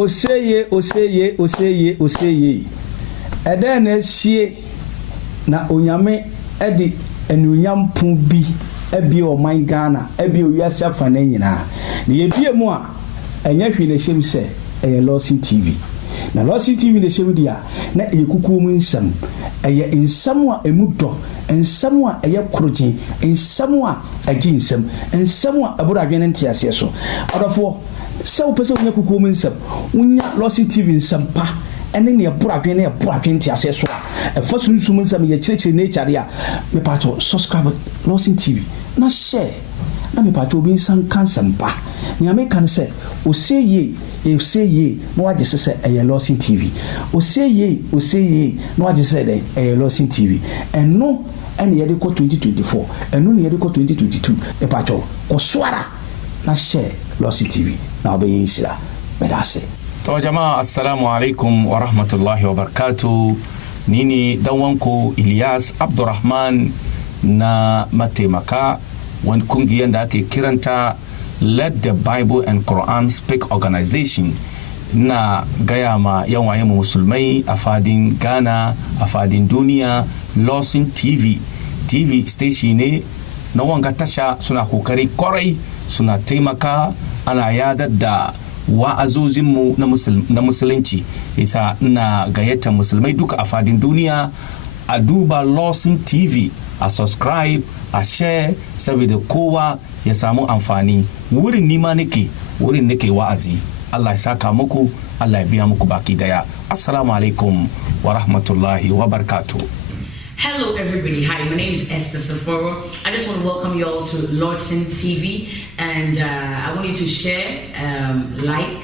Oseye. Ede na sie na onyame edi enunyam pun bi ebi o man Ghana ebi o wiase afana nyina. Na yebie mu a enye hwe na hyem se eye Lawson TV. Na Lawson TV na hyem dia na ekuku mu nsam eye nsam a emudo nsam a eye kroje nsam a agi nsam nsam a abura adwene ntiase so. Odofo se wo pese wonya kuku mu nsam wonya Lawson TV nsam pa ene ne abura adwene ntiase so e fa sunsum nsam ye kirekire na echare a me pato subscribe Lawson TV na share na me pato obi nsan kansam pa nyame kan se oseye na waje se eye Lawson TV oseye na waje se de eye Lawson TV eno ene ye de ko 2024 eno ne ye de ko 2022 e pato ko swara na share Lawson TV na obi nshira medase to jamaa assalamu alaikum wa rahmatullahi wa barakatuh. Nini dawanko Ilyas Abdurrahman na Matemaka wani kungiyar da ake kiranta Let the Bible and Quran Speak Organization na gaya ma yawayen musulmai a fadin Ghana a fadin duniya. Lawson TV station ne na wanga tasha suna kokari kwarai suna taimaka ana yadar da wa'azozinmu na musulunci. Isa na gayyata musulmai duka a fadin duniya a duba Lawson TV, a subscribe, a share saboda kowa ya samu amfani. Wurin nima nake wa'azi. Allah ya saka muku, Allah ya biya muku baki daya. Assalamu alaikum wa rahmatullahi wa barakatuh. Hello everybody, hi, my name is Esther Saforo. I just want to welcome you all to Lawson TV, and I want you to share, like,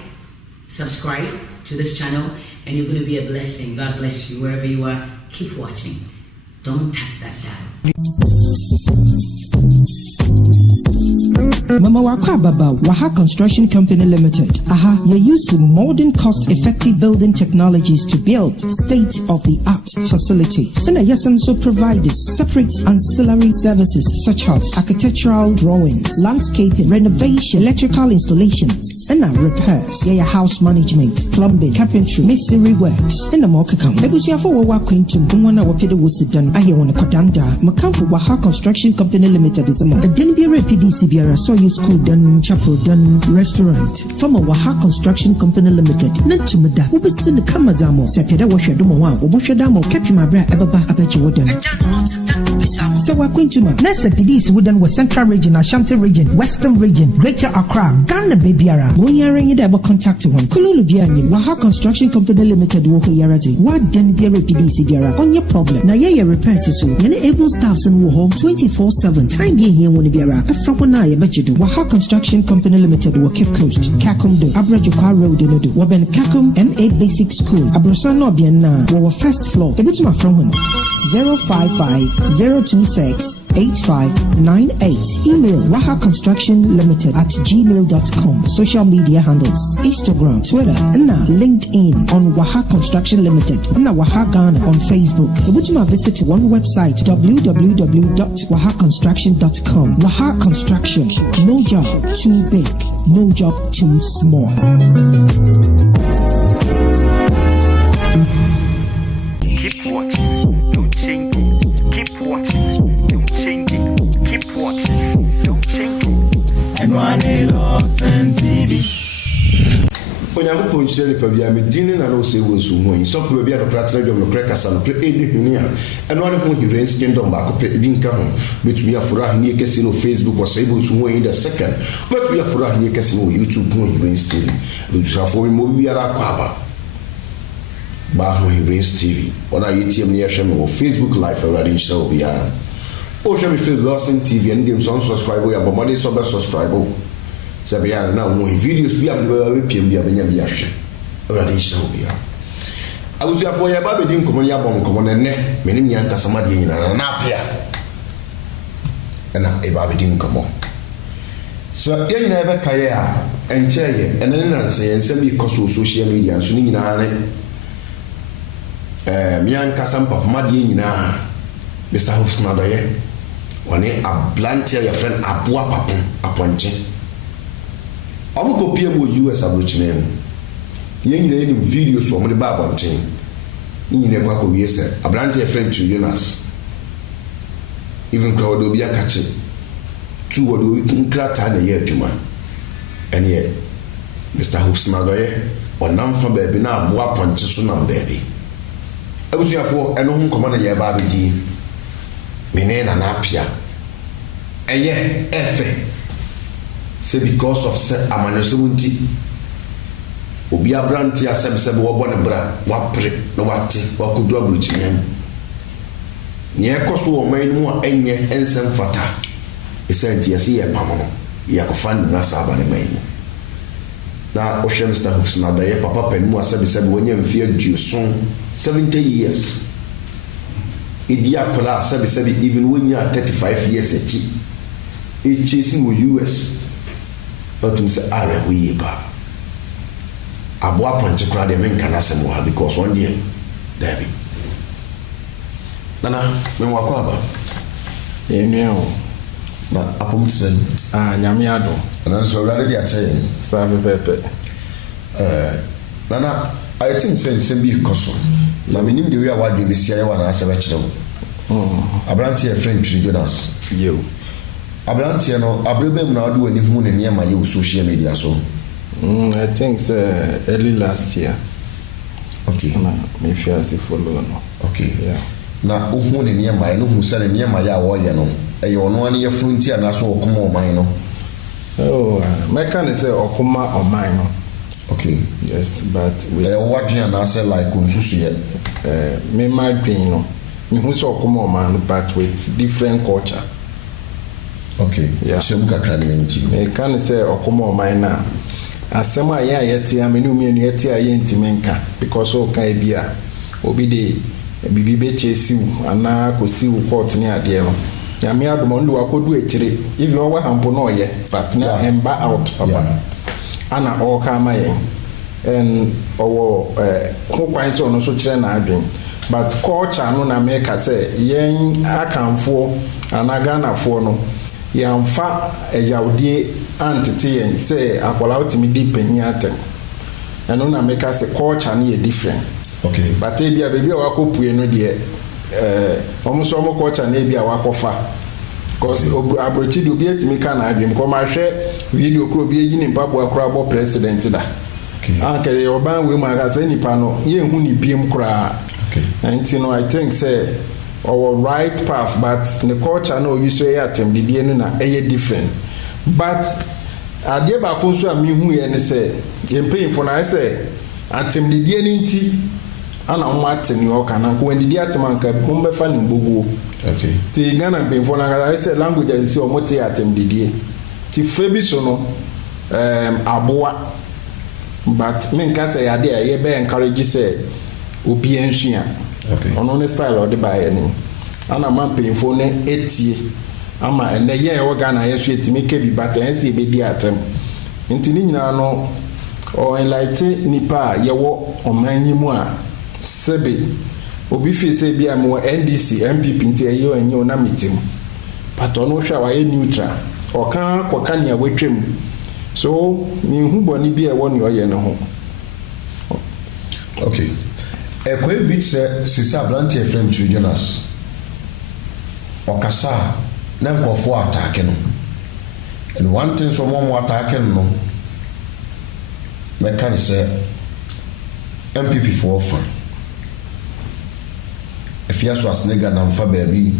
subscribe to this channel, and you're going to be a blessing. God bless you wherever you are. Keep watching. Don't touch that dial. Mama Wakwa Baba, Waha Construction Company Limited. You use modern cost-effective building technologies to build state-of-the-art facilities. And yes, and so provide separate ancillary services such as architectural drawings, landscaping, renovation, electrical installations, and repairs. House management, plumbing, carpentry, masonry works, and more can come. Ebusia for Wawa Quintum, Bumwana Wapida Wusidan, Ayawana Kodanda, Makamfu Waha Construction Company Limited. It's a month. The Denbiara PDC Biara Soyu School done chapel done restaurant. From a Waha Construction Company Limited. Nantumada, Ubesin Kamadamo, Sapeda Washadumo, Oboshadamo, Capimabra, Ababa, Apache Wodan. So we're going to Nasa PDC Wooden was Central Region, Ashanti Region, Western Region, Greater Accra, Ghana Babyara. Moyaring it ever contact one. Kululu Biani, Waha Construction Company Limited, Woko Yarati. What Denbiara PDC Biara on your problem? Na ye repairs is so. Many able staffs in Woho 24/7. Time being here when Biara. From one eye, but you do. Waha Construction Company Limited, Cape Coast, Kakum do, Abrajukwa Road in Odo, Waben Kakum MA Basic School, Abrosano Biana, our first floor. The bit my from 055-026-8598. Email wahaconstructionlimited@gmail.com. Social media handles: Instagram, Twitter, and LinkedIn on Waha Construction Limited, and Waha Ghana on Facebook. The bit my visit to one website: www.wahaconstruction.com. Waha Construction. No job too big, no job too small. Keep watching, don't change it. Keep watching, don't change it. Keep watching, don't change it. And one Lawson TV. Onyankopɔn nhyira nipa bia me din na no se wo nsu ho yi so pro bia no kratra dwom no kreka sa no pre edi huni a eno ne ho hidrens kingdom ba ko pe bi nka ho betumi afura huni kesi no Facebook or sebo nsu ho yi the second betumi afura huni kesi no YouTube ho hidrens TV utrafo mi mo biara kwa ba ho hidrens TV ona yetiem ne yehwe me wo Facebook live already nhyira obia o hwe me feel Lawson TV and dem so subscribe ya bomade so be subscribe Sabiana na mo videos bi am PM bi abenya bi ahwe already show bi a agusia for ya ba be din komo ya bom komo ne me nim nya nkasa ma de nyina na apia na e ba be din komo so ye nyina be kaye a enche ye ene ne nan se ense bi ko social media so ni nyina ne me nya nkasa mpa ma de nyina Mr. Hopes na do ye one a blantia your friend Abua Papu Aponche. I'm going to US abrochine. yɛn nyinaa yɛnim video so ɔmo de ba abɔnten ne nyinaa kɔ akɔ wie sɛ aberante yɛ friend to Jonas even kura wɔde obi akakye tu wɔde obi nkrataa na ɛyɛ adwuma ɛne yɛ Mr. Hopes Nadoye ɔnam fa baabi na aboa pɔnkye so nam baabi abusuafoɔ ɛno ho nkɔmɔ na yɛba abɛdi mene na n'apia ɛyɛ ɛfɛ sɛ because of sɛ amanyɔsɛm nti obi aberante asɛbsɛb wɔbɔ ne bra wapere na wate wakɔduru aburukyinyam nea ɛkɔ so wɔ ɔman no mu a ɛnyɛ ɛnsɛm fata ɛsɛ nti yɛsɛ yɛ pam no yɛakɔfa ne nna saa aba ne man mu na wohwɛ Mr. Hopes Nadoye papa panim asɛbsɛb wɔnyɛ mfe aduoson 70 years ɛdi akɔla asɛbsɛb even wɔnya 35 years akyi ɛkyɛsi wɔ US ɔtum sɛ ara wɔyie paa aboa pɔnkye koraa deɛ menka no asɛm wɔ ha because ɔn deɛ daabi nana menwakɔ aba yɛnnua o na apom te sɛ nyame ado nanso awurade de akyɛ yɛn saa pɛpɛpɛ nana ayɛtim sɛ nsɛm bi kɔ so na menim de wei a woadwe bɛsia yɛwɔ anaasɛ bɛkyerɛ wo aberanteɛ friend Twiri Jonas yo aberanteɛ no aberɛ bɛ mu na wode w'ani hu ne nneɛma yɛ wo social media so I think early last year okay na me fiase follow no okay yeah na wohu ne nneɛma yɛ no hu sɛ ne nneɛma yɛ a wɔyɛ no ɛyɛ ɔno ane yɛfunu nti anaasɛ ɔkoma ɔman no mɛka ne sɛ ɔkoma ɔman no okay yes but ɛyɛ wɔwadwen anaasɛ like nsusuyɛ me ma dwen no mehu sɛ ɔkoma ɔman no but with different culture okay yeah hyɛ mu kakra ne yɛnti mɛka ne sɛ ɔkoma ɔman no a asɛm a yɛ a yɛte a mene umienu yɛte a yɛntimi nka because ɔka bi a obi de bibi bɛkyɛ siw anaa kɔsi wo court ne adeɛ no nyame adom ɔno de wakɔdu akyire even ɔwɔ hampo na ɔyɛ but na ɛmba out papa ana ɔɔka ama yɛn and ɔwɔ ho kwan sɛ ɔno nso kyerɛ n'adwen but culture no na mɛka sɛ yɛn akamfoɔ anaa Ghanafoɔ no yɛmfa ɛyawdeɛ antete yɛn sɛ akwadaa wotumi di panyin atɛm ɛno na mɛka sɛ culture no yɛ different okay but ebi a baby a wakɔpue no deɛ ɔmo so ɔmo culture na ebi a wakɔfa because abrochi de obi etimi ka na adwem kɔ ma hwɛ video kro obi eyi ne mpaboa kro abɔ president da okay anka yɛ ɔban we mu aka sɛ nipa no yɛ hu ni biem kra okay and you know I think say our right path but the culture no you say atem didie no na ɛyɛ different but adeɛ ba ko so a mi hu yɛ ne sɛ yɛ mpanyinfo na sɛ atem didie ne nti ana mo atem ni ɔka na ko didie atem anka mo bɛfa ne mboguo okay ti Ghana mpanyinfo na ka sɛ language asi ɔmo te atem didie ti fe bi so no aboa but me nka sɛ yade a yɛ bɛ encourage sɛ obi ensua okay ɔno ne style ɔde ba yɛ ne ana man mpanyinfo ne etie ama ɛnɛ yɛ ɛwɔ Ghana yɛ so etimi ke bi but ɛn sɛ ebedi atem nti ne nyinaa no enlighten nipa a yɛwɔ ɔman yi mu a sebe obi fi sɛ bi a mo NDC MPP nti ɛyɛ ɔnyɛ ona metem but ɔno hwɛ a wayɛ neutral ɔka kɔka nea watwam so mehu bɔne bi a ɛwɔ ne ɔyɛ ne ho okay ɛkɔɛ bi sɛ sisa aberante friend Twiri Jonas ɔkasa na nkɔfoɔ ataake no and one thing so mo ataake no mɛka ne sɛ MPP foɔ fa afia so asnega namfa baabi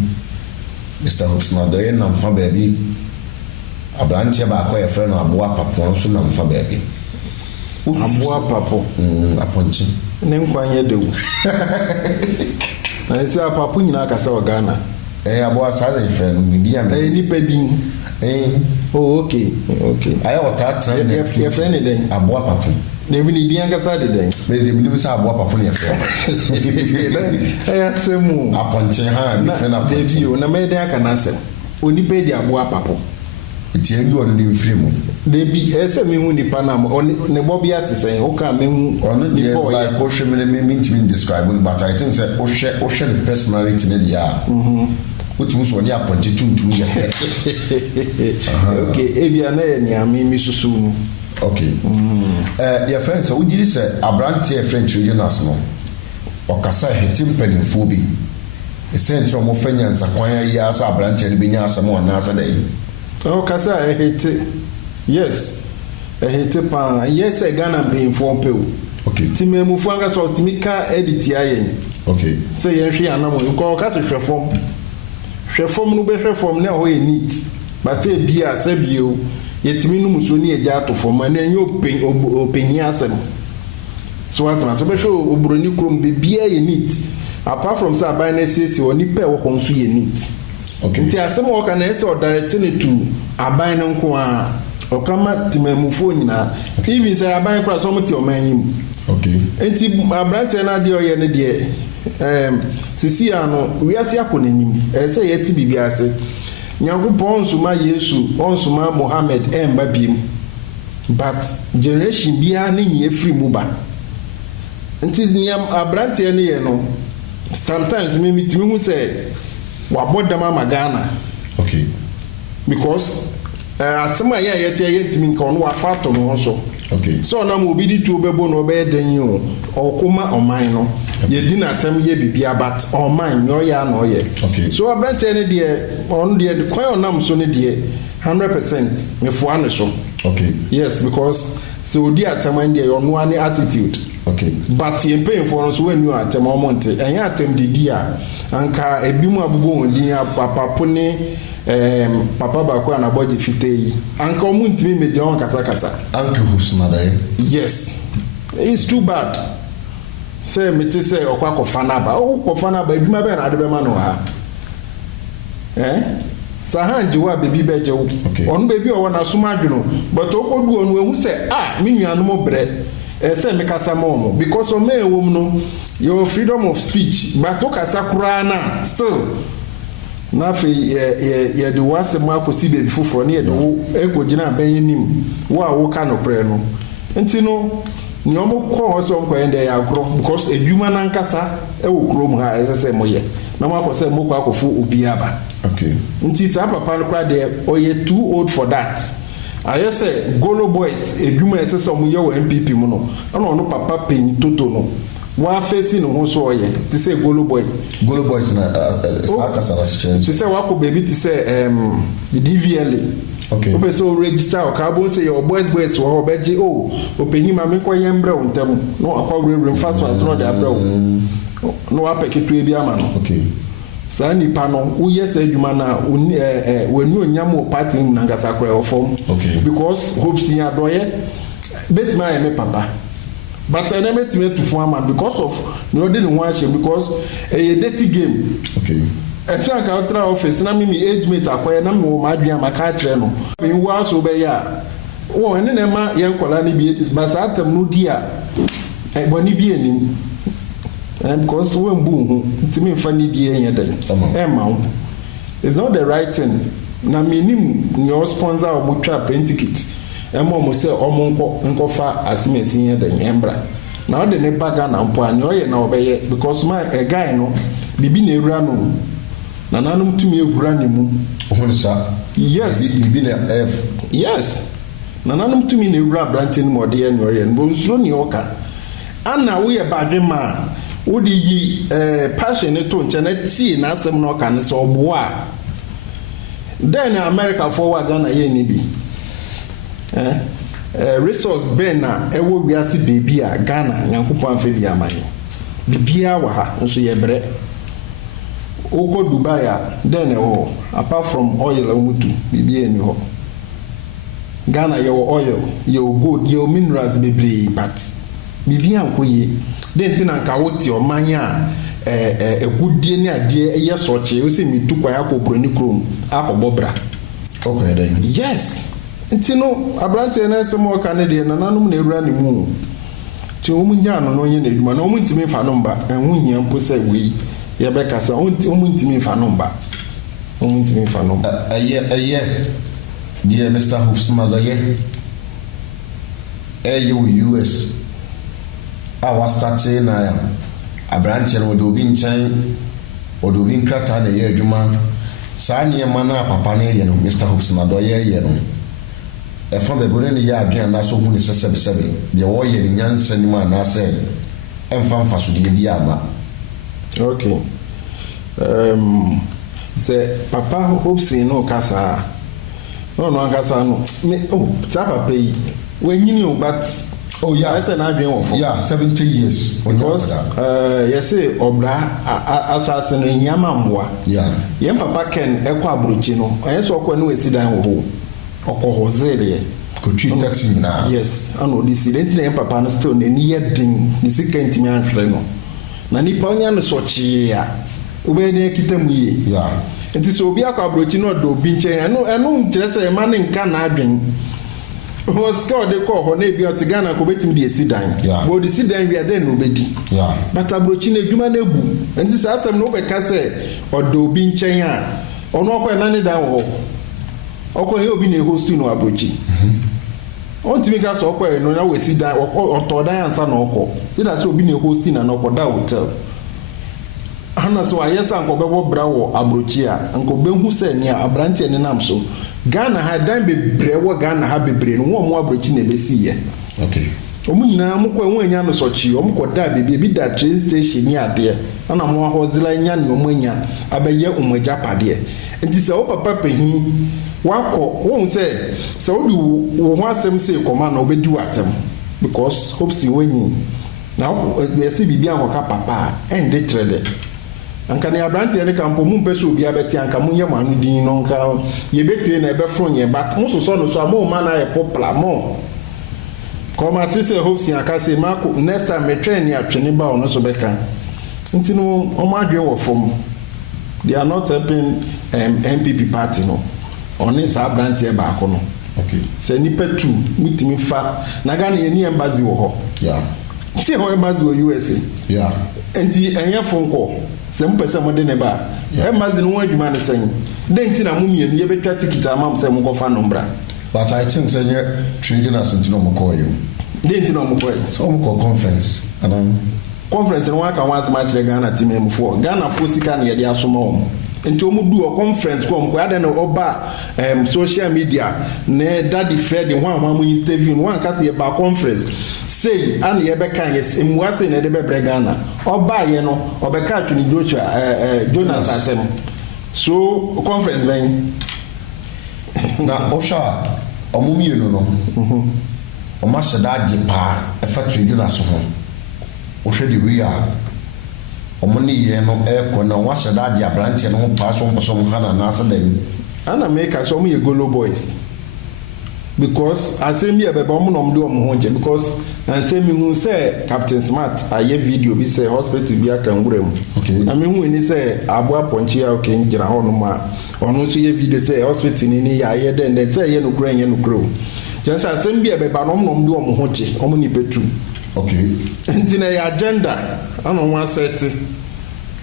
Mr. Hopes Nadoye namfa baabi aberanteɛ baako yɛ frɛ no aboa papo nso namfa baabi aboa papo apɔnkye ne nkwa nyɛ dewu na sɛ papo nyinaa kasa wɔ Ghana aboa saa de frɛ no ne dia me nipa din oh okay ayɛ wɔtaa tena ne yɛ frɛ ne den aboa papo na ebi ne din kasa de den me de bi sɛ aboa papo ne frɛ ɛyɛ sɛmu apɔnkye ha ne frɛ na apɔnkye na me den aka na asɛm onipa di aboa papo tie bi ɔno ne mfiri mu debi ɛsɛ mehu nipa na ne bɔ bi ate sɛn woka mehu ɔno deɛ like wohwɛ me ntimi describe no but I think sɛ wohwɛ ne personality ne deɛ a wotumi so ɔne apɔnkye tuntum yɛ okay ebia na yɛ neame mi susu no Okay. Your friends, so we did say Abranti French Jonas no. Okasa heti mpanimfo bi. Essential mo fanya nsakwanya ya asa Abranti ne benya asamo na asa dai. Okasa heti. Yes. Heti pa. Yes, Ghana mpanimfo pew. Okay. Timemu fuanga so timika edit ayen. Okay. Say yen hwe anamo ko okasa hwefom. Hwefom no be hwefom na ho neat. But e bia sabio yetimi no muso ni eja to fom na enye openyi asem. So what na so be show obroni krom be bia ye neat. Apart from say aban na sesi oni pe wo konso ye neat. Okay. Nti asem wo kana ese o direct ne to aban no nko a okama timemufo nyina. Even say aban kra so mti omanyim. Okay. Nti abrante na de oye ne de sisi ano wiase akonanim ese yeti bibia ase Nyankopon nsuma Yesu onsuma Muhammad emba biem but generation bia ne nye free mu ba nti niam abrante ne ye no sometimes me mitimi hu say wabodam amagana. Okay. Because asema ya yeti yetimi nka ono wafato no so. Okay. So na mo bi di tu bebo no be dan yi o okuma oman no ye di na tam ye bibia but oman no ya no ye. Okay. So abrante ne de on de kwan onam so ne de 100% me fo ane so. Okay. Yes, because so odi ataman de ono ane attitude. Okay. But ye pay for so when you atam omonte enya atam de dia anka ebi mu abubo ondin papa pone papa ba kwa na boje fitei anka omuntimi meje on kasa anka husna dai. Yes, it's too bad. Say me ti say okwa kofana ba eduma be na ade be ma no ha sahanji wa bebi beje wo onu bebi o na suma adwuno but okodu onu ehu say me nuanu mo bre say me kasa mo because o me ewom no your freedom of speech but o kasa kura na still na fe ye de wase ma akosi bebi foforo na ye de wo ekogina abanyinim wo a wo ka no pre no enti no ni omo ko ho so nko ende ya agro because edwuma na nkasa e wo krom ha ese moye na ma akose mo kwa akofu obi aba. Okay. Nti sa papa no kwa de oye too old for that. I say Golo boys edwuma ese so mo ye wo MPP mu no no papa pen toto no wa face no ho so oye ti say Golo boys na akasa na se ti say wa ko baby ti say DVLA. Okay. Ope so register o ka bo say your boys wo obeji openyi ma me kwa yembre ontam no akwa rem fast no de abra no apeke to ebi ama no. Okay. Sa nipa no wo yes adwuma na wenu onyam o party na ngasa kra o form. Okay. Because hopes in adoye betima ya me papa but I never to form man because of no didn't want because a dirty game. Okay. Extra counter office na me age mate akoye na me o madua maka kire no me wa so be ya wo ene na ma ye nkola ni bi but atam no dia boni bi enim because when boom ntimi mfa ni die yen den ma it's not the right thing na minim your sponsor o mutwa pen ticket mo say o mo nkofa asimesi yen den embra na o de ne baga na mpo ani o ye na obeye because my a guy no bibi na ewura no na nanum tumi ewura ne mu ohunsa. Yes, bibi na f. Yes, na nanum tumi na ewura branch ni mo de ye no ye no nsuro ni oka ana wo ye badwe ma wo di yi passion to nche na tie na asem no oka ne so obo a then America for Ghana ye ni bi resource ben na ewo wiase baby a Ghana Nyankopon fa bi amanye bibia wa ha nso ye bre oko Dubai then apart from oil omutu bibia ni ho Ghana ye oil ye gold ye minerals bebre but bibia nkoye den tin anka woti omanya egudie ni ade ye soche o se mi tukwa yakobro ni krom akobobra. Okay then. Yes. Ntino abrante na ese mo ka ne de na nanum na ewura ne mu ti o munya no no ye na eduma na o muntimi fa nomba enhu hia mpo se wi ye be kasa o muntimi fa nomba aye dear Mr. Hufsmaga ye US our starting na abrante no do bi nchan o do bi nkrata na ye adwuma saa ne ma na papa ne ye no Mr. Hufsmaga ye no ɛfa bɛbɛrɛ ne yɛ adwene anaasɛ ɔhu ne sɛ sɛbesɛbe deɛ wɔyɛ ne nyansa nim anaasɛ ɛmfa mfasodeɛ bi ama. Okay. Sɛ papa Hobson no kasa no ankasa no saa papa yi wanyini o but I said na adwene wɔ fo. Yeah, 70 years. Because yɛsɛ ɔbra asase no ehiama mmoa. Yeah. Yɛn papa Ken ɛkɔ aburokyi no ɛyɛ sɛ ɔkɔ ne wasi dan wɔ hɔ ɔkɔ hɔ zereɛ kɔtwi taxi nyinaa. Yes, ana ɔde si dɛnti na yɛn papa no still n'ani yɛ den ne sika ntumi ahwere no na nipa onya no sɔkyee a wobɛyɛ ne kita mu yie. Yeah. Nti sɛ obi akɔ aburokyi no ɔdɔ obi nkyɛn ɛno nkyerɛ sɛ ɛma ne nka n'adwen. Was called the call when they be on Ghana, Cobetim de Sidan. But the Sidan we are then nobody. But a brochine, Juma Nebu, and this has some no case or do being China or no none down. Oko he'll be a host to no abrochi. On to make us okay, no, now we sit down or Toda and San Oko. It has been a host in an Oko hotel. Hana so yes, Uncle Bebo Bravo, Abrochia, Uncle Ben who said near Abranti and Namso. Ghana had done be brewer Ghana have be brain, one more brochine be see. Okay. Omuna mukwe mwenya no sochi, omukwa da bi that train station ya there. Ana mo hozila nya no mwenya abeye umweja pade. Enti se o papa pehin wakọ won say se o du wo ho asem say koma na obedi watem because hope si wenyi. Na we se bibia akoka papa and de trade. Anka ne abrante ne kampo mu mpese obi abeti anka mu yema anu din no nka ye betie na ebe fron ye but mu so no so amu ma na ye popla mo koma ti se hope si aka se mako next time me train ya twene ba ono so beka nti no o ma adwe wo fom they are not helping MPP party no oni sa abrante ba ko no. Okay. Se ni petu mutimi fa na Ghana ye ni embassy wo ho. Yeah. Se ho embassy wo USA. Yeah. Enti enye fonko se mpese mo de ne ba embassy no adwuma ne sen den ti na mo mienu ye betwa ticket amam se mo kofa nombra. But I think say trading as into mo call you. Den ti na mo call. So mo call conference and conference no waka once match Ghana team M4 Ghana fo sika na ye de asoma om. Enti o mu du o conference ko mo ya de no oba social media ne daddy Fred ho amam interview one ka se ba conference say and ye be kan yes emwa say na de be Ghana oba ye no obeka atwini Joshua Jonas asem so conference ben na osha omumi no o ma se da je pa e factory Jonas ho o hwe de we a omoni ye no e ko na wa se da je abrante no pa so mposo hana na asa da ana make us omo ye Golo boys because asemi e beba omo nom de omo ho je because ansemi hu say Captain Smart aye video bi say hospital bi aka ngura mu. Okay. Na me hu ni say abo aponchi ya okay ngira ho no ma ono so ye video say hospital ni ya aye den say ye no kura ye no kura. Just asemi bi e beba nom de omo ho je omo ni petu. Okay. Ntina ya agenda ana one set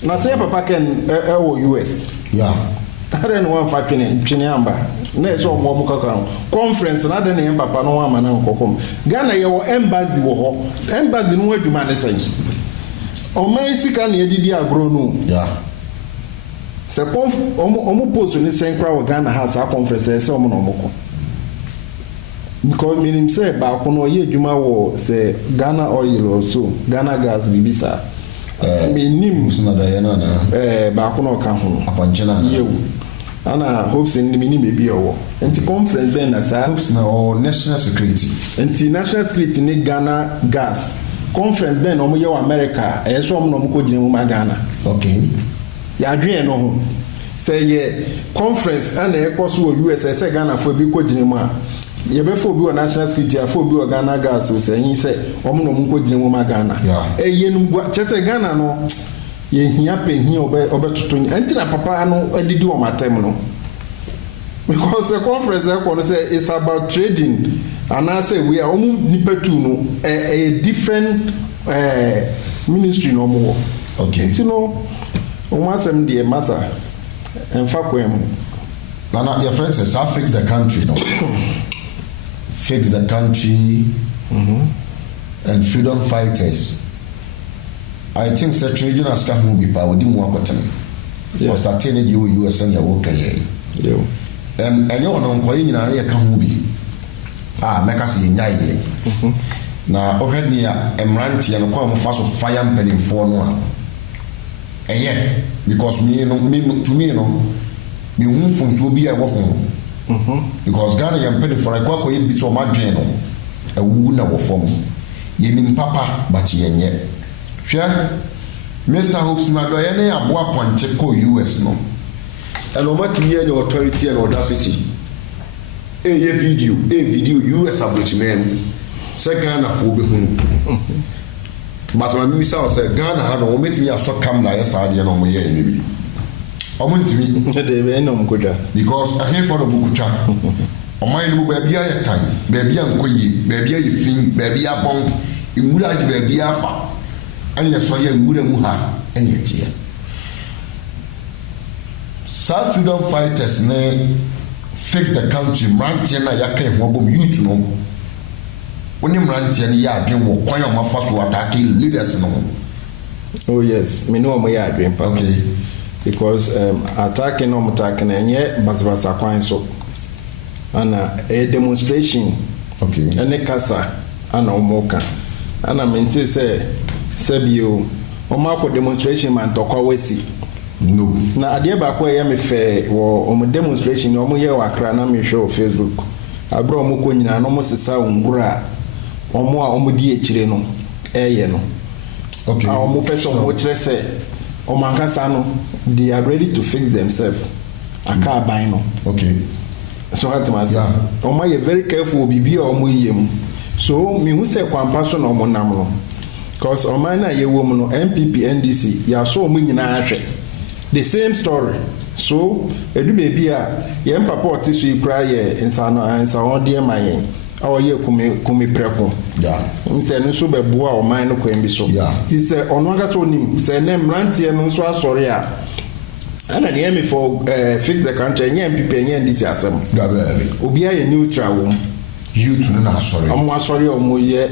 na say papa Ken e US. Yeah. I don't want twene amba na eso mo mu kaka conference na de ne papa no ama na nkokom Ghana ye wo embassy wo ho embassy no adwuma ne sai o man sika na yedidi agro no. Yeah. Se omo post ni senkra wo Ghana has a conference se omo no moko because meaning say ba ko no ye adwuma wo se Ghana oil also Ghana gas bibisa minim usna da yana na ba ko no ka ho apanchena na yewu ana hopes in minim be owo enti conference ben na sa hopes na o national security enti national security ni Ghana gas conference ben no mo ye America e so mo no ko gine mo ma Ghana. Okay. Ya adwen no ho say ye conference ana e ko so US say Ghana fo bi ko gine mo a ye be fo bi o national security a fo bi o Ghana gas o say yin say omo no mo ko gine mo ma Ghana. E ye no chese Ghana no ye hia pe hia obetuto enti na papa no adidi o matem no because the conference e ko no say it's about trading and I say we are omu nipetu no a different ministry no mo. Okay. Enti no o masem de masa enfa kwem na your friends say I fix the country no fix the country and freedom fighters. I think such region as can be power di mo akotem. Was starting the US and your work here. And you know kwa nyina ye ka ho bi. mɛka sɛ yɛnyaeɛ na ɔhwɛ ne a mmeranteɛ no kwan mofa so fire mpanimfoɔ no a ɛyɛ because to me no mehu mfomsoɔ bi a ɛwɔ ho because Ghana yɛ mpanimfoɔ no ɛkɔ akɔyɛ bi sɛ ɔmadwen no awuwu na wɔ fam yɛnim papa but yɛnyɛ hwɛ Mr. Hopes na dɔyɛ ne aboa pɔnkye kɔ US no ɛna ɔmatumi yɛ ne authority and audacity ɛyɛ video US aborɔkyimɛ mu sɛ Ghanafoɔ bɛhu but ma mimi sɛ sɛ Ghana ha no wɔmɛtumi asɔ kam na ayɛ saa deɛ na ɔmoyɛ ɛne bi ɔmo ntumi because ahemfo no bukutwa ɔman no mu baabi ayɛ tan baabi ankɔ yie baabi ayɛ fin baabi abɔn nwura agye baabi afa ɛne ɛsɔre nwura mu ha ɛne ɛteɛ saa freedom fighters ne fix the country mmeranteɛ no a yɛaka ho abom youth no wone mmeranteɛ no yɛ adwen wɔ kwan a ɔmafa so atake leaders no ho. Oh yes, me know my adwen pa. Okay. Because attacking no attacking enye basabasa kwan so. Ana a demonstration. Okay. Ene kasa ana omoka. Ana mente say sebio omako demonstration man tokwa wesi. No. Na ade ba kwa ye me fe wo omo demonstration omo ye wa Accra na me show Facebook. Abro omo ko nyina no mo sesa ngura omo a omo di ekire no eye no. Okay. Omo person mo kire say omo ankasa no they are ready to fix themselves. Aka ban no. Okay. So what matter? Omo ye very careful bibi omo yem. So me hu say kwampa so na omo nam no. Cause omo na ye wo mu no MPP NDC ya so omo nyina ahwe. The same story. So edu baby a ye papa otisu ikra ye insano ansa on de mayen awo ye kumi preko yeah nse no so beboa o man no kwan bi so yeah ti se ono anga so nim se ne mrantie no so asori a ana ne me for fix the country nye MPP nye ndisi asem gabriel obi aye neutral wo youth no na asori omo asori omo ye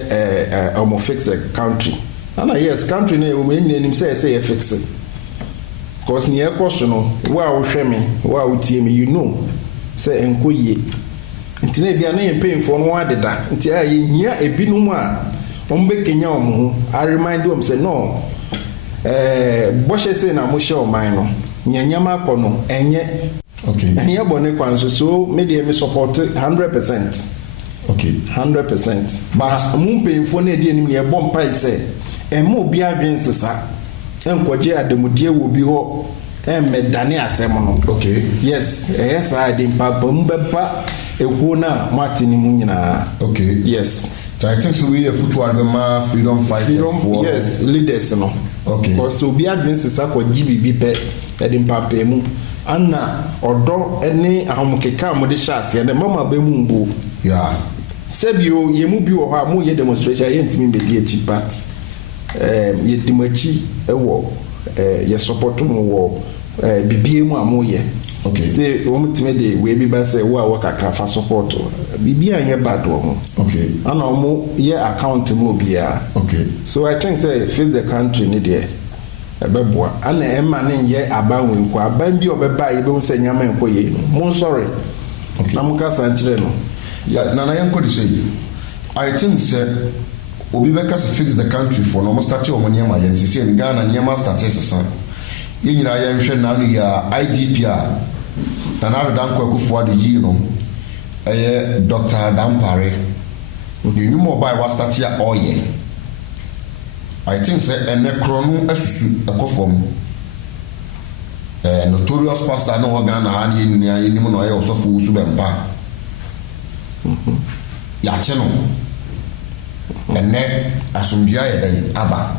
omo fix the country ana yes country na o me nyina nim se ye fix it. Because near question no wa hwe me wa utie me you know say enkoye ntine bia na ye painful no adeda nti aye hia ebinum a ombe kenya omho I remind them say no boshe say na mo hye oman no nyanyama akono enye okay enye bone kwanso so me dey me support 100%. Okay 100%. But mo painful na dey nim ye bom pai say emo bia adwen sesa enkoje ademudie wo bi ho medane asem no. Okay. Yes, yes I dey papa mbeba ekuo na matini mu nyina. Okay. Yes. So I think so we a football be ma freedom fighters for yes, leaders no. Okay. Because obi adwen sesa ko GBB pe edim papa mu anna odo ene ahomkeka mo de chance ye mama be mu mbu. Yeah. Sebio ye mu bi wo ha mo ye demonstration ye ntimi be di echi part. Ye dimachi ewo ye support mo wo bibie mu amoye. Okay. Say wo mutime de we bi ba say wo a wo kakra fa support bibie anye bad wo. Okay. Ana mo ye account mo bia. Okay. So I think say face the country ni there ebeboa ana ema ne ye aban wenko aban bi obeba ye be say nyama enko ye mo sorry. Okay. Na mo ka sanchire no. Yeah, na yanko de say I think say obi beka se fix the country for no start your money ma yen sisi en Ghana nyama start sesa ye nyina ya nhwe na no ya IGP a na na danko akufo ade yi no Dr. Dampare the new mobile was start ya oye I think say enekro no asusu akofom notorious pastor no Ghana ha ye nim no ya osofu usu bempa ya che no ene asomdua ye dai aba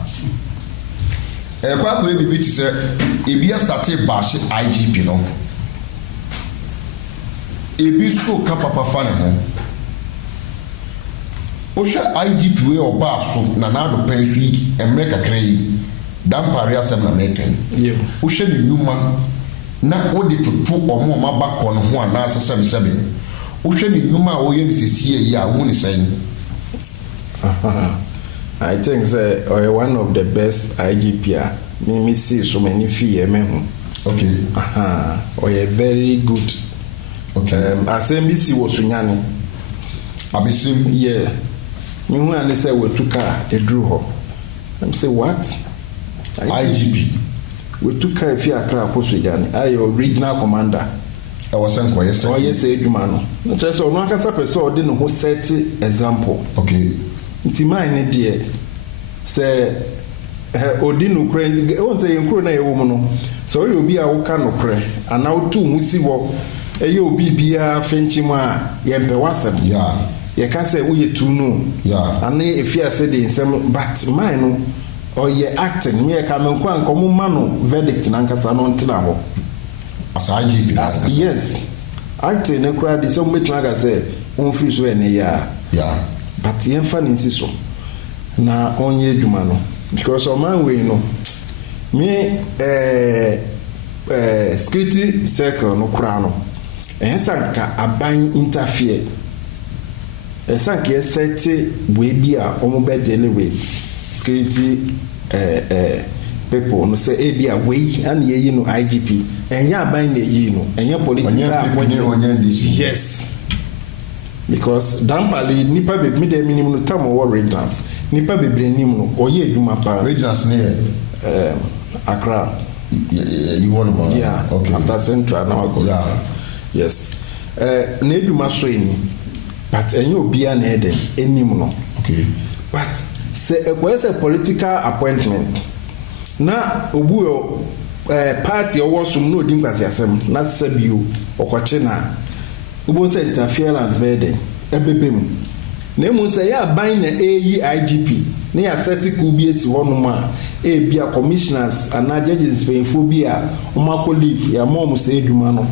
kwa ko bibi ti se ebi start bash IGP no ebi so ka papa fa ne ho o hwe IGP we oba so na na do pensu yi emre kakra yi Dampare asem na meken o hwe ne nyuma na o de toto omo ma ba ko no ho ana asesem o hwe ne nyuma o ye ne sesie yi a hu ne sen. I think say one of the best IGP me see so many fee me hu. Okay. Or a very good. Okay. Assembly was Sunyani. abesim yeah me hu an say we took car they drew her I'm say what IGP we took car if you Accra Posojani I original commander I was saying kwa yes oh yes edwuma no just so no akasa person odi no ho set example okay nti man ne say odi no kra ndi won say yenkro na yewo mu no so you obi a wo ka no kra ana wo tu mu si wo eye obi bia fenchi mu a yempe wasem yeah ye ka say wo ye tu no yeah ana efia say the nsem but man no or ye acting me ka men kwa nkomo ma no verdict na nkasa no ntina ho as IGP yes acting ne kra di so metina ga say on free so ene ya yeah but yemfa ni nsiso na onye adwuma no because o man we no me security circle no kura no ensanka aban interfere ensanka set we bia o mo be deliberate security people no say e bia we an ye no IGP enya aban na ye no enya political appointment yes because dampali nipa be me de minimum no tam wo regions nipa be bre nim no oye adwuma pa regions near Accra you want to yeah okay after central now go yeah yes na adwuma so eni but enye obia na eden enim no okay but say a political appointment na obuo party owo sum no odi nkwase asem na sabio okoche na ubo say interference vede ebebem na emu say ya ban na IGP na ya settle bi esi hono ma e bia commissioners and judges payfo bia omako leave ya mom say adwuma no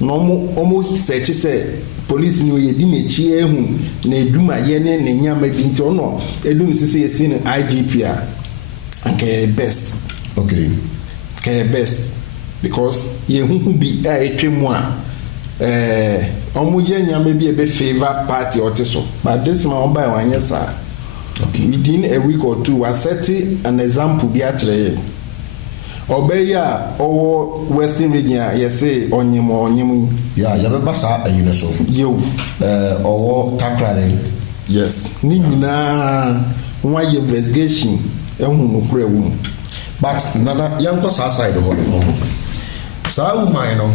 no omo search say police ni oyedi na chi ehu na adwuma ye ne ne nyama bi nti ono edum sisi yesi no IGP a okay best okay okay best because ye hu bi a etwemu a omo ye nyama bi e be favor party otiso but this man on buy one yes okay within a week or two was setting an example bi a kire obeya owo western region ye say onyem yeah ya be basa ayine so yo owo takrade yes ni nyina one investigation ehun no kura wu but nana yanko sa side ho sa woman no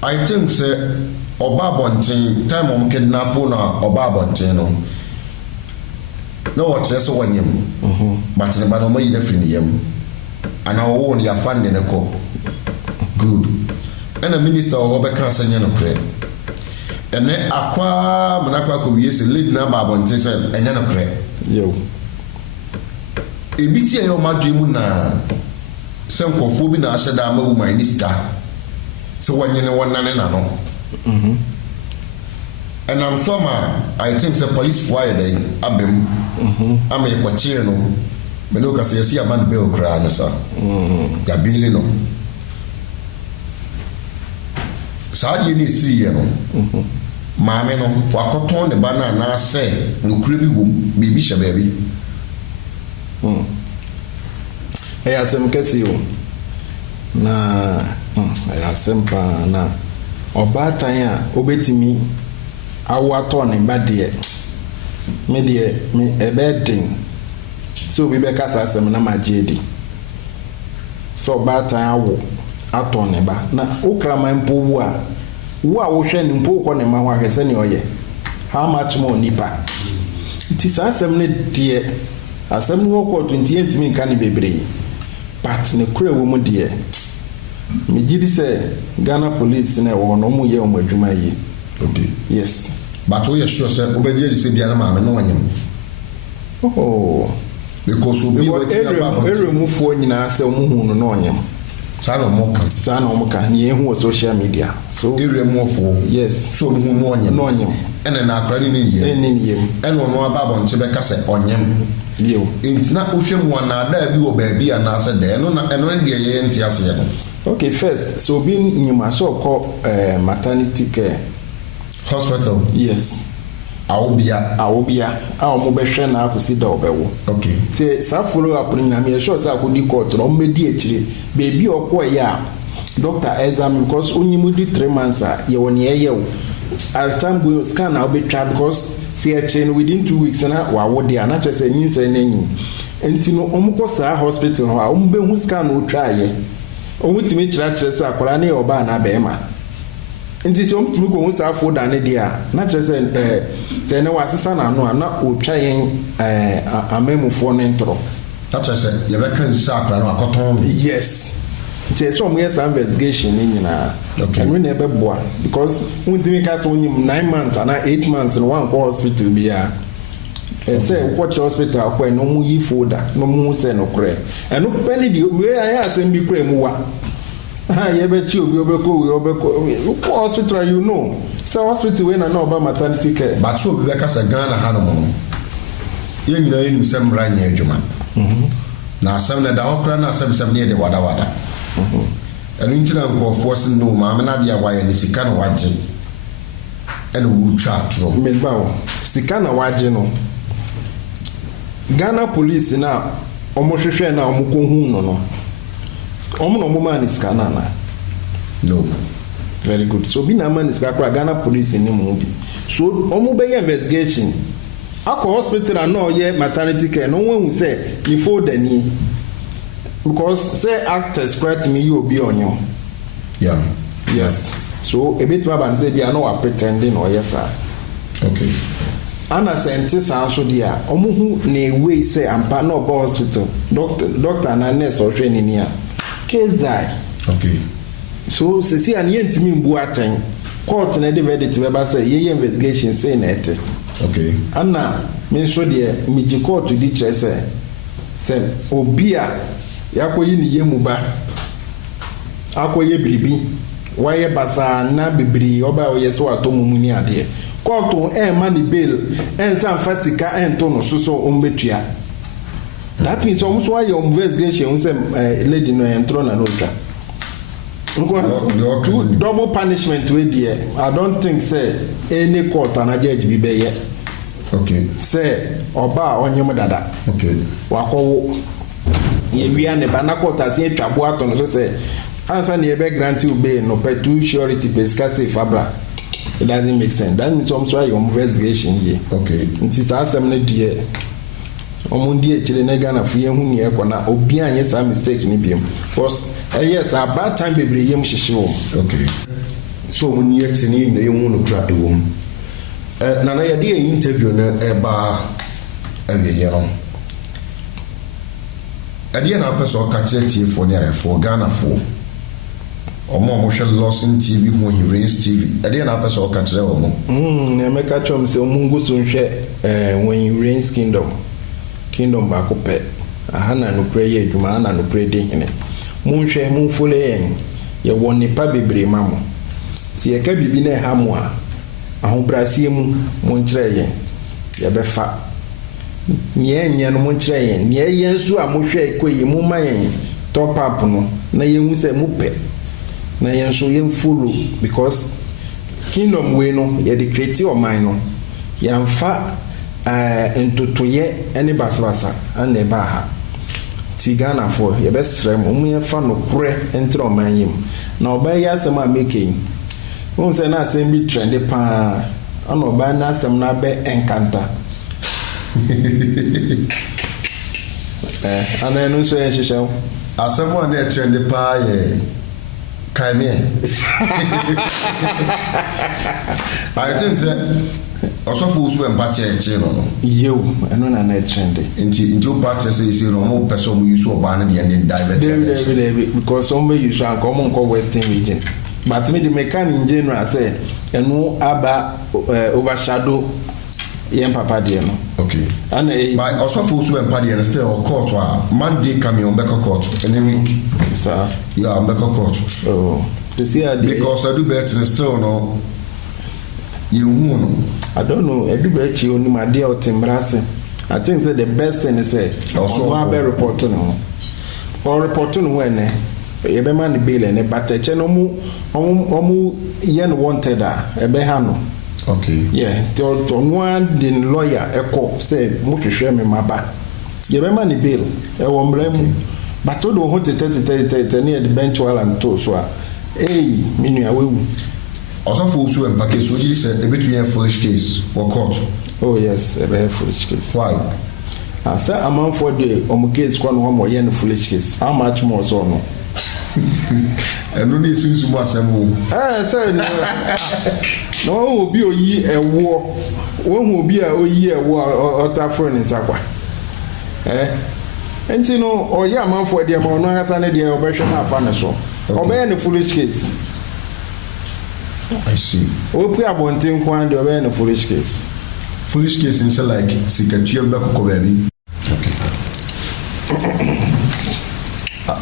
I think say oba bontin time on kidnap na oba bontin no what say so wanyem but ne ba no mo yi da fini yam ana wo ne ya fund ne ko good and the minister o be kan sanya no kre ene akwa manakwa ko wiye se lead na ba bontin say enya no kre yo ebisi ayo madwe mu na se nkofo bi na ahyeda ma woman ni sika se wanyene wonane na no and I'm sure I think the police fire dey abem am e kwache no me no ka se yesi aman be okra no sa gabili no saadi ni si ye no maame no wakoton ne ba na se no kure bi wom bibi hye baabi asem kesi o na asem pa na obatan a obetimi awo ato ne ba de me de me ebedin so bi be kasa asem na majedi so obatan awo ato ne ba na okraman mpo wo a wo hwe ne mpo ko ne ma ho ahwese ne oye how much more nipa ti sa asem ne de asem no ko 28 min kan bebre but ne kura wo mu de me gidi say Ghana police na wo no mu ye o madwuma yi okay yes but we are sure say obedi say bia na ma me no wanyam oh because we be every move for nyina say mu hu no no wanyam sa na mo ka ni ehu social media so every move for yes so mu no wanyam ene na akrani ni ye ene no aba bonche be ka say onyam yo intina ohwem wana da bi wo ba bia na say de no na eno de ye ntia say no okay first so be nyima so call maternity care hospital yes awobia awo mo be hwe na akosi da obewo okay say sa follow up ni na me sure say akodi court no me di akire baby okoya doctor exam because onyimu di 3 months a ye woni ye as time goes scan I'll be try because see a chain within 2 weeks na wa wo dia na chese nyin se na nyin enti no omko saa hospital ho a ombe hu scan o try ye omutimi kira se akwara na oba na be ma enti so omutimi ko hu saa folder ne dia na chese se ne wasesa na no na o twa yen amemufo ne ntro na chese ye be kan saa akwara na akoton yes. It's some years investigation in okay. And we never boy because we think as only 9 months and 8 months in one hospital be say watch hospital where no more you folder, no more say no cray. And no penny where I ask and be cray more. Ah, you bet you go hospital, you know. So hospital when I know about maternity care. But so be because a Ghana Hanomon. You know, you some right near Juma. Now, some of the okra, now some near the Wada. And internal call forcing no mamma Nadia why and Sikana watching and wood chat room. Midbow, Sikana watching. Ghana police now almost share now Mukunhu no. Omo man is Canana. No. Very good. So being a man is Ghana police in the movie. So Omo by investigation. Ako hospital and no yet maternity care. No one will say before the knee. Because say actors quite me you be on you. Yeah. Yes. So a bit more and say they are not pretending or yes sir. Okay. And as scientists also there, omuhu ne way say ampa no hospital. Doctor and nurse or training here. Case die. Okay. So see an yentimi mbu aten. Court na the verdict we say ye investigation say na ete. Okay. Anna me so there me ji court di kire say obia yakoyi ni yemu ba akoye biribi waye basa na bibiri oba oyeso atomu ni ade court ma ni bail san fasika to no so ombetua that means almost why your investigation say lady no entro na nota because double punishment we there I don't think say any court and a judge be be okay say oba onyem dada okay wakowo ye wia ne banakota se twabo ato no say answer ne be grant you bail no pay too surety pesca say fabra. It doesn't make sense. That means some try your investigation here. Okay. It is asem ne die omundi e chile ne Ghana fu ye hu ne e kona obi anye sa mistake ni biem because yes a bad time bebre yem hyehye wo. Okay. So when you actually in the young try a woman. Nana ya dey interview na eba awie Ade na person ka tie for near for Ghana for omo hwe Lawson TV ho Race TV. Ade na person ka kire omo. Na meka chom se omungu so nhwe when Race Kingdom ba ko pe. Aha na no pray adwuma na no pray de hene. Munhwe mun fole yen ye woni pa bebre mamo. Si ye ka bibi na ha mo a ahobrasie mu mun kire yen ye be fa nye no mon kire yen nye yen so a mo hwe ekoyi mo mayen top up no na yen hu se mo pe na yen so yen follow because kingdom we no ye de create o man no yan fa entotoye ene basabasa an ne ba ha tigana for ye be srem mo ye fa no kure entre o man yim na oba ya asem a making won se na asem bi trend pa an oba na asem na be encanta ana no so yen hihye asem one na trend pa ye kaime I think also for so empathy e no yo eno na na trend nti party say no mo person mo use oba na dey divert because some use an come on western region but me the mechanic in general say eno aba overshadow yen papa dey no okay and but also for so empathy and still court Monday come on back court any week sir yeah on back court oh to see because I do better still no you know I don't know everybody only my dear Timbrase. I think that the best thing is say also have a reporting or reporting when you be man bill and but a channel yen wanted a behano. Okay. Yeah, to one the lawyer echo say muhwehwe me maba. You be man bill e wo mrem but to do ho tete near the bench while and to so hey minu awewu ɔsɔfo so mpa case ogyiri sɛ ebetumi yɛ foolish case wɔ court. Oh yes, a foolish case. Why? Sɛ amanfoɔ de ɔmo case kɔ no hɔ ma ɔyɛ no foolish case, how much more so no? ɛno ne sunsun mu asɛm wo. Sɛ na wɔn obi oyi ɛwoɔ wɔn obi a oyi ɛwoɔ ɔtaforo ne nsa kwa nti no ɔyɛ amanfoɔ deɛ ma ɔno ankasa ne deɛ ɔbɛhwɛ no afa ne so ɔbɛyɛ ne foolish case. I see. Opi abɔnten kwan deɛ ɔbɛyɛ ne foolish case. Foolish case in like sikatua bɛkɔkɔ baabi.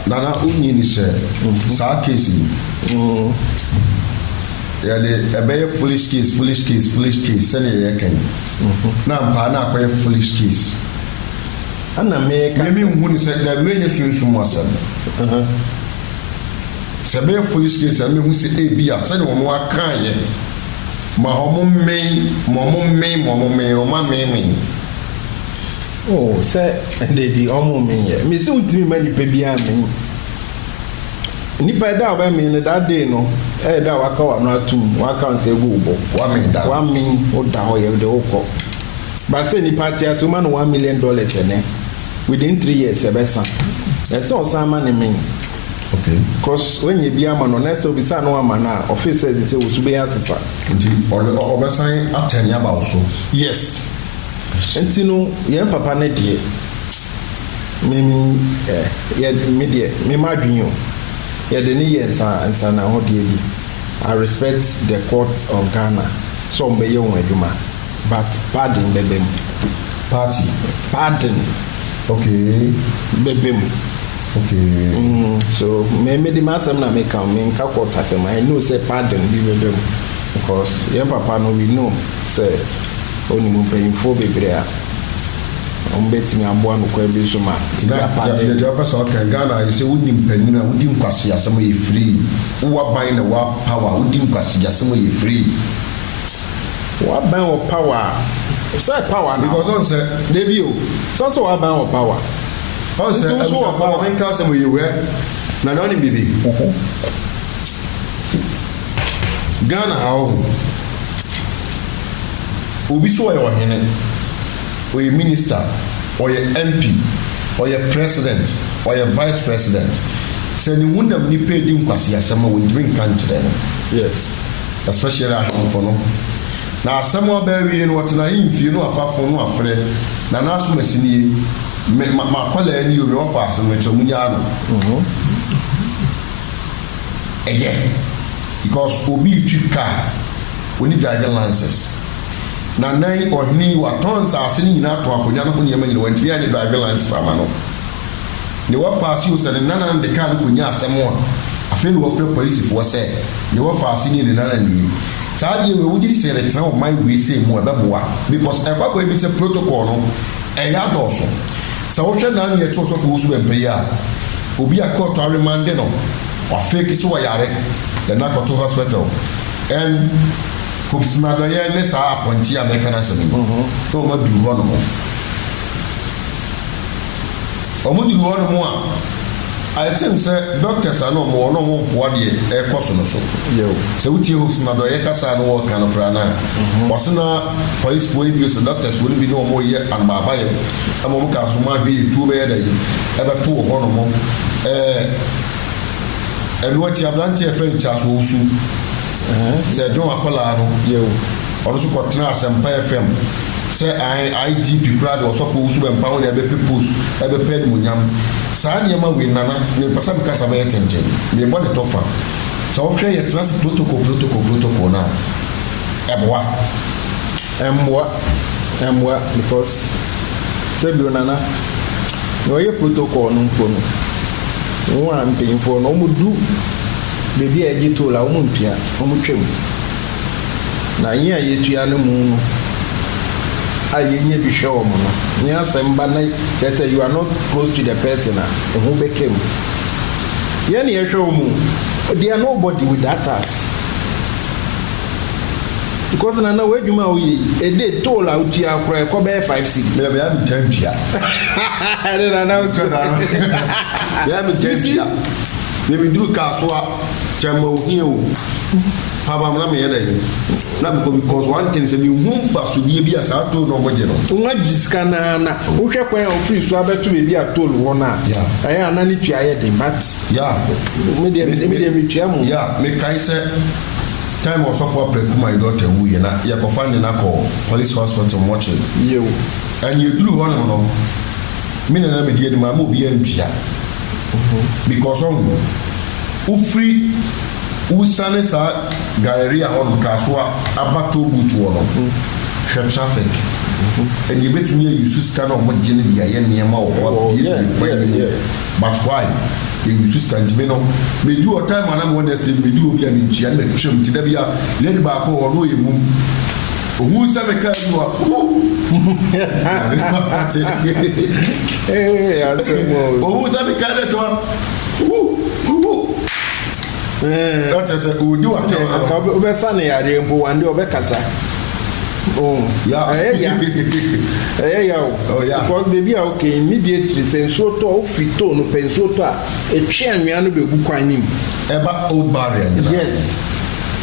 Nana unyi ni sɛ saa case yi yɛde ɛbɛyɛ foolish case sɛnea yɛyɛ kan na mpa na akɔyɛ foolish case ana meka memi nhu ni sɛ dabi enye sunsun mu asɛm sɛ ɛbɛyɛ foolish case a mehu sɛ ebi a sɛnea wɔn aka yɛ ma ɔmo mmɛn oh sɛ ɛdedi ɔmo mmɛn yɛ mesi ntumi ma nipa bi amɛn nipa da ɔbɛ mmɛn no that day no ɛyɛ da waka wa no atum waka nsa egu bɔ wamɛn ɔda hɔ yɛ de ɔkɔ baasa nipa te ase ɔma no $1 million ɛnɛ within 3 years ɛbɛsa ɛsɛ ɔsan ma ne mmɛn. Okay. Because when you be a man, next to be son, no man, officers say, "We should be as a or sign up 10 years also." Yes. And you know, young papa, ne dear. Mimi, media, me my dream. Yeah, the years and son, I respect the court of Ghana. Some be young, but pardon, baby. Party. Pardon. Okay. Baby. Okay. So maybe the master na make come in court as I know say pardon be with them because your papa no we know say only mo paying for baby a betimi aboa no kwa bi so ma ti da pardon the person can Ghana you say wudi mpanina wudi nkwasi asem ye free wo ban na wa power wudi nkwasi asem ye free wa ban o power say power now because on say debio so wa ban o power. How say I'm so far when cast you were na no ni bibi Ghana how obi so your hene or a minister or your MP or your president or your vice president say ni wundam ni pay dim kwasi asema we drink country yes especially at home for no na asema ba wi no what na imfie no afafo no afre na naso masini ma kwala ni o me ofa asem no chomunya no because obi twi car we need driving license na nai ohni wa tons asini nyina to akonya no ne yema nyina wanti ya driving license ama no ne wa fa asi o se nana de car no konya asem a afi no wa frɛ police fo se ne wa fa asini ne nana ni saa de we wudi se retra o man we se mu abeboa because ekwakwa ebi se protocol no eya doso sa wo hwɛ na ne ɛtɔ so fo so bempa ya obi akɔtɔ aremande no wa fake so wa yare the Nakoto hospital and Kupsna ya ne sa aponti American asemi to ma duru ho no mo duru ho no mo a I think say doctors are no mo no mo fo de e koso no so yo se wuti Kupsna do ya kasa no wo kan no pra na wasna police for bi so doctors for bi no mo ye an baba ye amo mo ka so ma bi tu be ya dai e be to ho no mo and what you have done to your friend Charles Wosu said John Akola no also got Sempa FM say IGP crowd was of Wosu and Pound ever post ever paid Munyam Sanyama win Nana me person because of attention me body tougher so okay your trans protocol now emwa because Sebio Nana no ye protocol no kono one paying for no do baby a jito la umuntia umutwem na yin a yetua no mu no ayenye bi hwe omo no ni asem ba na just say you are not close to the person who became yen ye hwe omo there are nobody with that us because na we djuma o yi e dey toll out here akra e ko be 5-6 me be am tempia na so ya me tempia me duru ka so a Chama o Papa na me yeda yi na because one thing say me hu fa so die bi asa to no mo je no nwa jiska na wohwe kwan ofiri so abeto be bi atol wo na aye anani tua ye de but me de tua mu me kai say time was for preku my daughter wu ye na ye ko find na call police hospital watching ye and you do one no me na me die de ma mo bi antua because on ufri usane sa galleria on kaswa abato butu wono hwem traffic and you bet me use scan on what gene dia ye niema wo but why you use scan me no me do o time na me won stay me do obi an nchia na twem ti da bia lady ba ko ono ye mum ohun se me ka do ohun se me ka da to that is a udi wa ka obesa na yare mpo wande obekasa because baby okay immediately senso to ofito no penso to a etwe anwea no begu kwan nim eba old barrier yes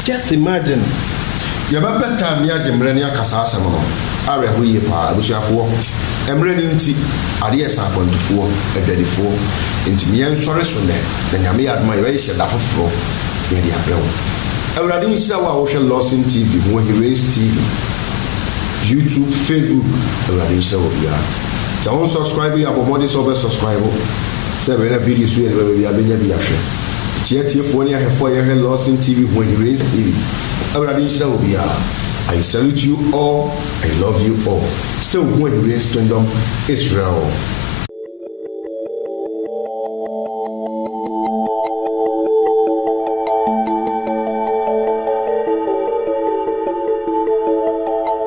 just imagine ya ba beta mi agimre ne akasa asem no awe ho ye pa abusuafo emre ni nti ade esa apondifo edwadifo nti mi ensore so ne na nyame adma ye hye da foforo ye dia brewo awurade nhyira wa wo hwe Lawson TV ho Race TV YouTube Facebook awurade nhyira wo bia so on subscribe ya bomode so be subscribe se be na video so ye be bia benya bia hwe tietiefo ne ahefo ye hwe Lawson TV ho Race TV awurade nhyira wo bia I salute you all. I love you all. Still, when you raise kingdom, Israel.